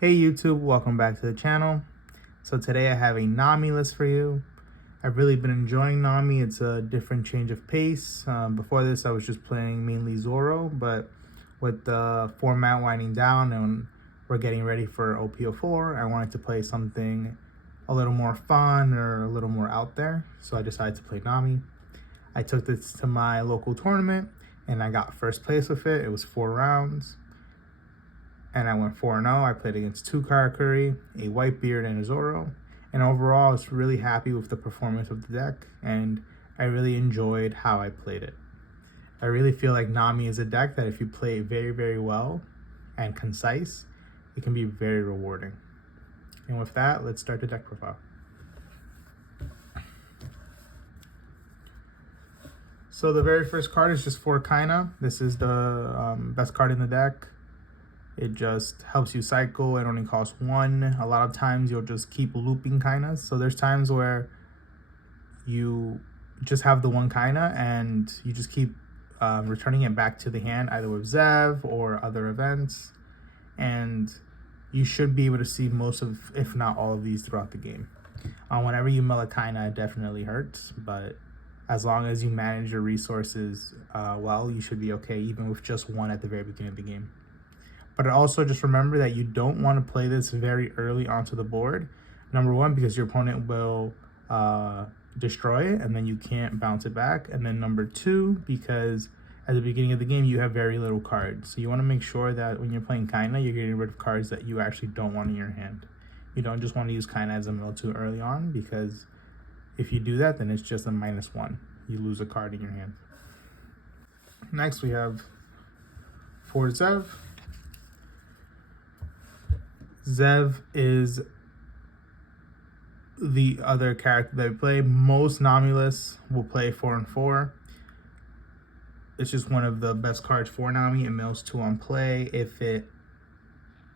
Hey YouTube, welcome back to the channel. So today I have a Nami list for you. I've really been enjoying Nami. It's a different change of pace. Before this I was just playing mainly Zoro, but with the format winding down and we're getting ready for OPO4, I wanted to play something a little more fun or a little more out there. So I decided to play Nami. I took this to my local tournament and I got first place with it. It was 4 rounds. And I went 4-0. I played against 2 Karakuri, a Whitebeard, and a Zoro. And overall, I was really happy with the performance of the deck, and I really enjoyed how I played it. I really feel like Nami is a deck that if you play very, very well and concise, it can be very rewarding. And with that, let's start the deck profile. So the very first card is just for Kaina. This is the best card in the deck. It just helps you cycle. It only costs 1. A lot of times you'll just keep looping Kainas. So there's times where you just have the 1 Kaina and you just keep returning it back to the hand, either with Zev or other events. And you should be able to see most of, if not all of these throughout the game. Whenever you mill a Kaina, it definitely hurts, but as long as you manage your resources well, you should be okay, even with just 1 at the very beginning of the game. But also just remember that you don't want to play this very early onto the board. Number 1, because your opponent will destroy it and then you can't bounce it back. And then number 2, because at the beginning of the game, you have very little cards. So you want to make sure that when you're playing Kaina, you're getting rid of cards that you actually don't want in your hand. You don't just want to use Kaina as a mill too early on, because if you do that, then it's just a -1. You lose a card in your hand. Next, we have for Zev. Zev is the other character that we play. Most Nami lists will play 4 and 4. It's just one of the best cards for Nami. It mills 2 on play. If it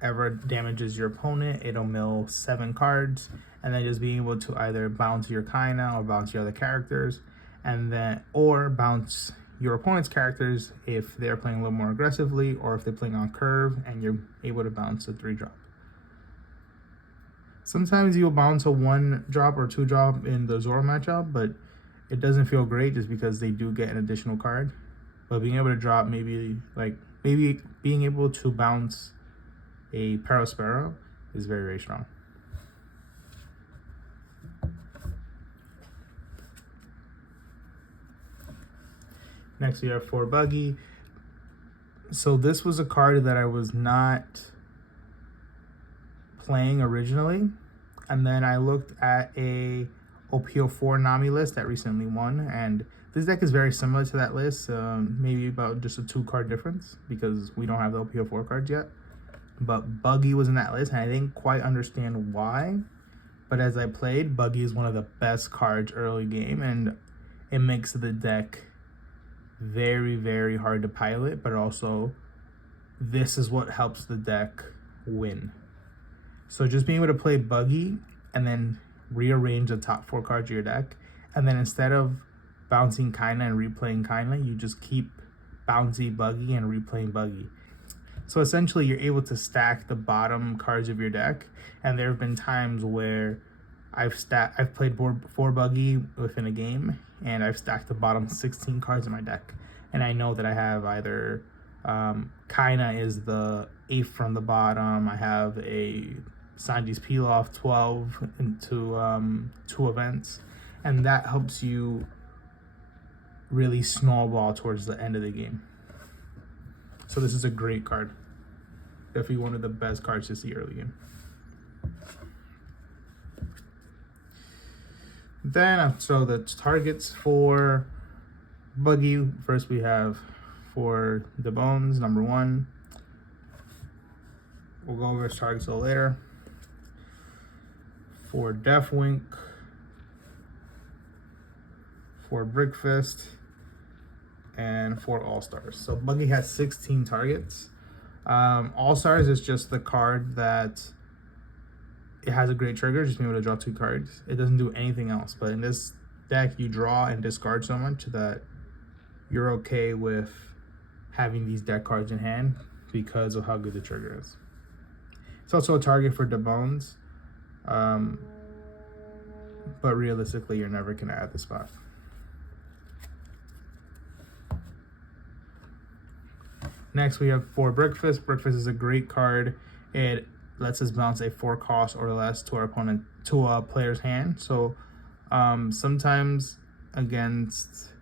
ever damages your opponent, it'll mill 7 cards, and then just being able to either bounce your Kaina or bounce your other characters, and then or bounce your opponent's characters if they're playing a little more aggressively, or if they're playing on curve and you're able to bounce a 3-drop. Sometimes you'll bounce a 1-drop or 2-drop in the Zoro matchup, but it doesn't feel great just because they do get an additional card. But being able to drop maybe being able to bounce a Parasparrow is very, very strong. Next we have for Buggy. So this was a card that I was not playing originally, and then I looked at a OPO4 Nami list that recently won, and this deck is very similar to that list, maybe about just a 2-card difference because we don't have the OPO4 cards yet. But Buggy was in that list, and I didn't quite understand why, but as I played, Buggy is one of the best cards early game, and it makes the deck very, very hard to pilot, but also this is what helps the deck win. So just being able to play Buggy and then rearrange the top 4 cards of your deck, and then instead of bouncing Kaina and replaying Kaina, you just keep bouncy Buggy and replaying Buggy. So essentially you're able to stack the bottom cards of your deck, and there have been times where I've played 4 Buggy within a game, and I've stacked the bottom 16 cards in my deck, and I know that I have either Kaina is the 8th from the bottom, I have a Sanji's Pilaf 12 into 2 events, and that helps you really snowball towards the end of the game. So this is a great card. Definitely one of the best cards to see early game. Then, so the targets for Buggy, first we have for the Bones, number 1. We'll go over his targets a little later. For Deathwink, for Brickfist, and for All-Stars. So Buggy has 16 targets. All-Stars is just the card that it has a great trigger, just being able to draw 2 cards. It doesn't do anything else, but in this deck you draw and discard so much that you're okay with having these deck cards in hand because of how good the trigger is. It's also a target for Debones, but realistically, you're never gonna add the spot. Next, we have 4 Breakfast. Breakfast is a great card. It lets us bounce a 4 cost or less to our opponent, to a player's hand. So sometimes against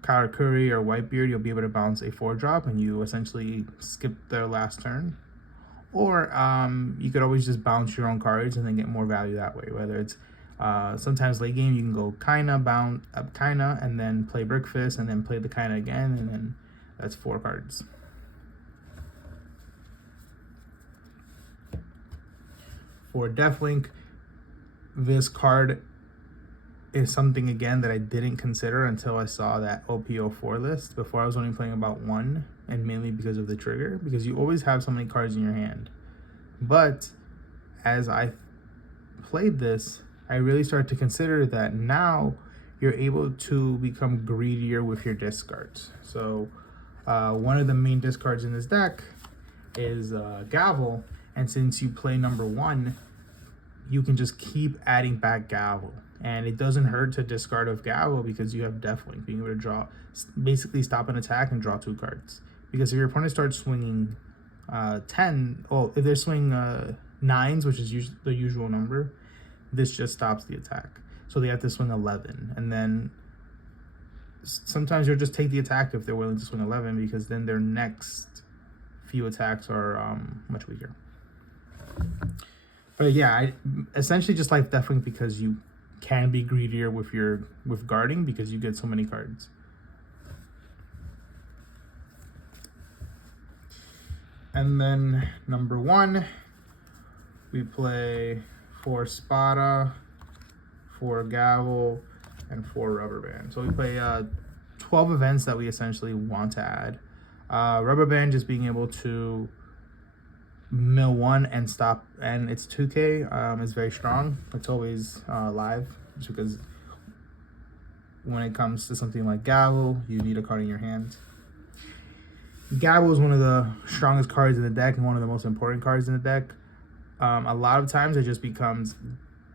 Karakuri or Whitebeard, you'll be able to bounce a 4-drop and you essentially skip their last turn. Or you could always just bounce your own cards and then get more value that way. Whether it's sometimes late game, you can go Kaina, bounce up Kaina, and then play Breakfast, and then play the Kaina again, and then that's 4 cards. For Deathlink, this card is something again that I didn't consider until I saw that OP04 list. Before, I was only playing about 1, and mainly because of the trigger, because you always have so many cards in your hand. But as I played this, I really started to consider that now you're able to become greedier with your discards. So one of the main discards in this deck is Gavel, and since you play number 1, you can just keep adding back Gavel. And it doesn't hurt to discard of Gavel because you have Deathlink, being able to draw, basically stop an attack and draw 2 cards. Because if your opponent starts swinging 10, well, if they're swinging 9s, which is the usual number, this just stops the attack. So they have to swing 11. And then sometimes you'll just take the attack if they're willing to swing 11, because then their next few attacks are much weaker. But yeah, I essentially just like Deathlink because you can be greedier with guarding because you get so many cards. And then number 1, we play 4 Spada, 4 Gavel, and 4 Rubber Band. So we play 12 events that we essentially want to add. Rubber Band just being able to mill 1 and stop, and it's 2k is very strong. It's always live, just because when it comes to something like Gavel, you need a card in your hand. Gavel is one of the strongest cards in the deck and one of the most important cards in the deck. A lot of times it just becomes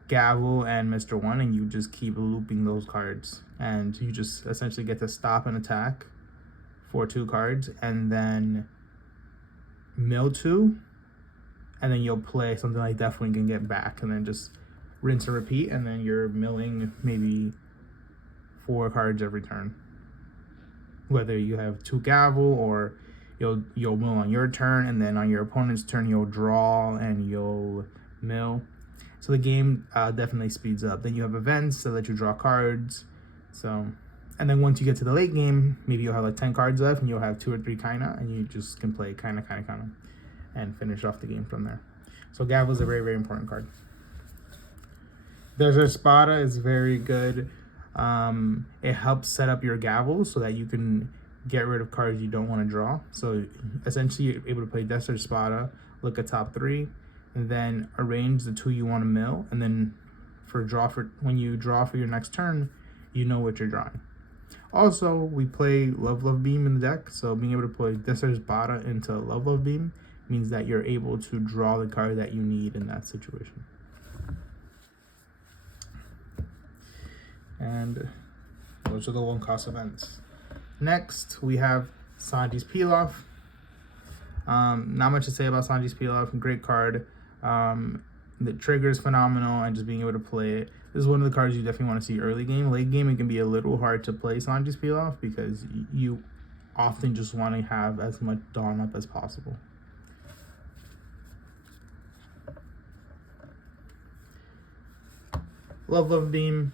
Gavel and Mr. 1, and you just keep looping those cards, and you just essentially get to stop an attack for 2 cards and then mill 2, and then you'll play something like Deathlink and get back, and then just rinse and repeat, and then you're milling maybe 4 cards every turn. Whether you have 2 Gavel, or you'll mill on your turn, and then on your opponent's turn you'll draw and you'll mill. So the game definitely speeds up. Then you have events that let you draw cards. So, and then once you get to the late game, maybe you'll have like 10 cards left, and you'll have 2 or 3 Kaina, and you just can play Kaina, and finish off the game from there. So Gavel is a very, very important card. There's a Spada is very good. It helps set up your Gavel so that you can get rid of cards you don't want to draw. So essentially you're able to play Desert Spada, look at top 3, and then arrange the 2 you want to mill, and then when you draw for your next turn, you know what you're drawing. Also, we play Love Beam in the deck, so being able to play Desert Spada into Love Beam means that you're able to draw the card that you need in that situation. And those are the 1-cost events. Next, we have Sanji's Pilaf. Not much to say about Sanji's Pilaf. Great card. The trigger is phenomenal, and just being able to play it. This is one of the cards you definitely want to see early game. Late game, it can be a little hard to play Sanji's Pilaf because you often just want to have as much Dawn up as possible. Love Beam.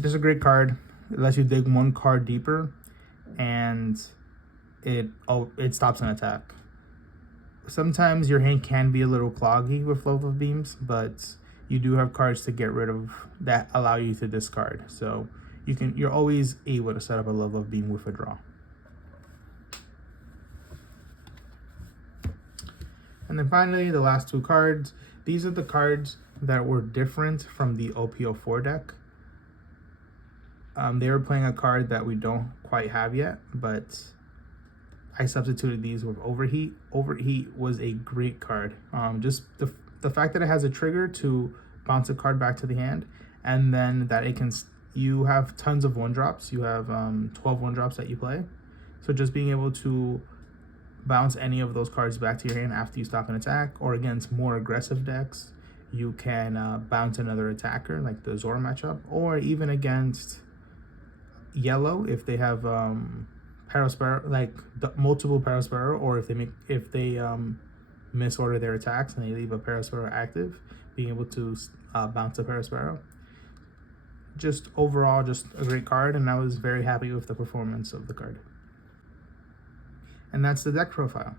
Just a great card. It lets you dig 1 card deeper, and it stops an attack. Sometimes your hand can be a little cloggy with Love Beams, but you do have cards to get rid of that allow you to discard. So you're always able to set up a Love Beam with a draw. And then finally, the last 2 cards. These are the cards that were different from the OP04 deck. They were playing a card that we don't quite have yet, but I substituted these with Overheat. Overheat was a great card. Just the fact that it has a trigger to bounce a card back to the hand, and then that it can, you have tons of 1-drops. You have 12 1-drops that you play. So just being able to bounce any of those cards back to your hand after you stop an attack, or against more aggressive decks, you can bounce another attacker, like the Zora matchup, or even against yellow if they have Paraspero, like multiple Paraspero, or if they misorder their attacks and they leave a Paraspero active, being able to bounce a Paraspero. Just overall, just a great card, and I was very happy with the performance of the card. And that's the deck profile.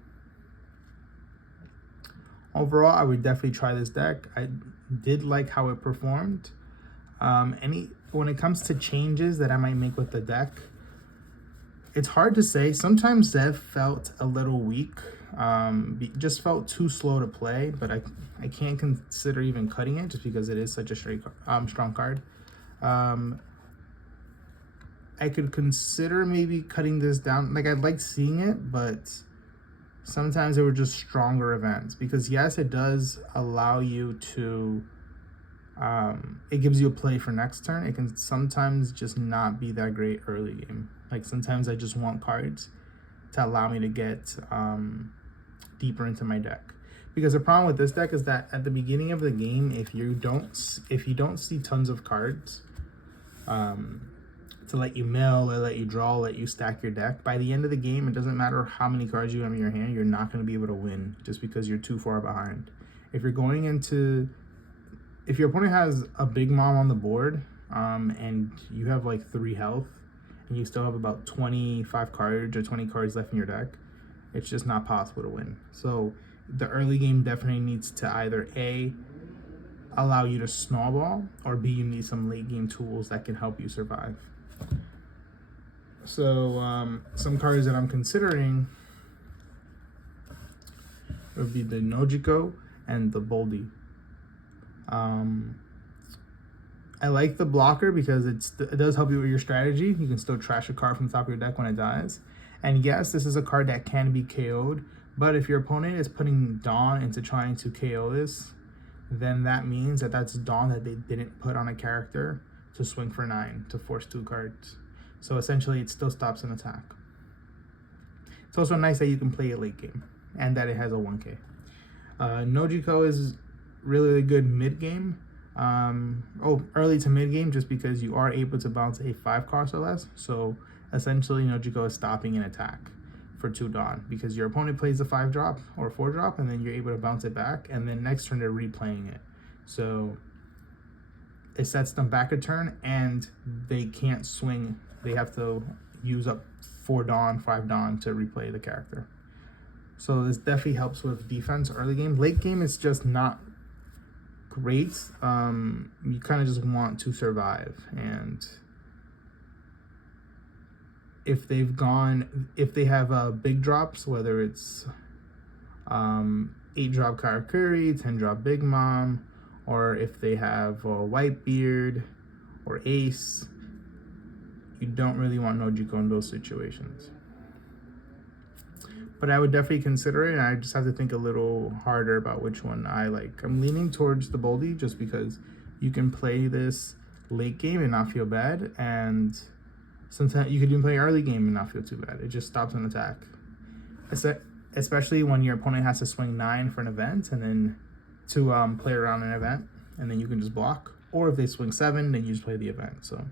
Overall, I would definitely try this deck. I did like how it performed. When it comes to changes that I might make with the deck, it's hard to say. Sometimes Zev felt a little weak, just felt too slow to play, but I can't consider even cutting it just because it is such a strong card. I could consider maybe cutting this down. Like, I liked seeing it, but sometimes they were just stronger events, because yes, it does allow you to, it gives you a play for next turn. It can sometimes just not be that great early game. Like, sometimes I just want cards to allow me to get deeper into my deck. Because the problem with this deck is that at the beginning of the game, if you don't see tons of cards to let you mill or let you draw, let you stack your deck, by the end of the game, it doesn't matter how many cards you have in your hand, you're not going to be able to win just because you're too far behind. If your opponent has a big mom on the board, and you have like 3 health, and you still have about 25 cards or 20 cards left in your deck, it's just not possible to win. So the early game definitely needs to either A, allow you to snowball, or B, you need some late game tools that can help you survive. So some cards that I'm considering would be the Nojiko and the Boldy. I like the blocker because it does help you with your strategy. You can still trash a card from the top of your deck when it dies. And yes, this is a card that can be KO'd, but if your opponent is putting Dawn into trying to KO this, then that means that that's Dawn that they didn't put on a character to swing for 9 to force 2 cards. So essentially, it still stops an attack. It's also nice that you can play it late game and that it has a 1K. Nojiko is really good mid game. Early to mid game, just because you are able to bounce a 5 cost or less. So essentially, Nojiko is stopping an attack for 2 Dawn, because your opponent plays a 5-drop or 4-drop, and then you're able to bounce it back, and then next turn they're replaying it. So it sets them back a turn, and they can't swing. They have to use up 4 Dawn, 5 Dawn to replay the character. So this definitely helps with defense early game. Late game is just not great. You kind of just want to survive, and if they have big drops, whether it's 8-drop Karakuri, 10-drop Big Mom, or if they have Whitebeard or Ace, you don't really want Nojiko in those situations. But I would definitely consider it, and I just have to think a little harder about which one I like. I'm leaning towards the Boldy just because you can play this late game and not feel bad, and sometimes you could even play early game and not feel too bad. It just stops an attack. Especially when your opponent has to swing 9 for an event, and then to play around an event, and then you can just block. Or if they swing 7, then you just play the event. So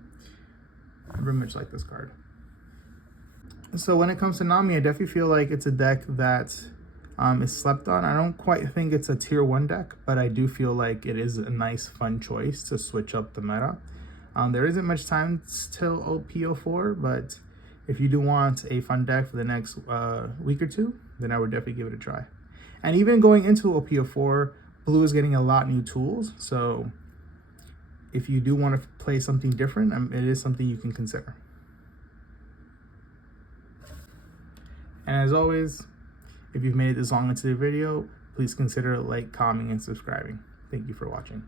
I very much like this card. So when it comes to Nami, I definitely feel like it's a deck that is slept on. I don't quite think it's a tier 1 deck, but I do feel like it is a nice, fun choice to switch up the meta. There isn't much time till OP04, but if you do want a fun deck for the next week or 2, then I would definitely give it a try. And even going into OP04, Blue is getting a lot of new tools, so if you do want to play something different, it is something you can consider. And as always, if you've made it this long into the video, please consider like, commenting, and subscribing. Thank you for watching.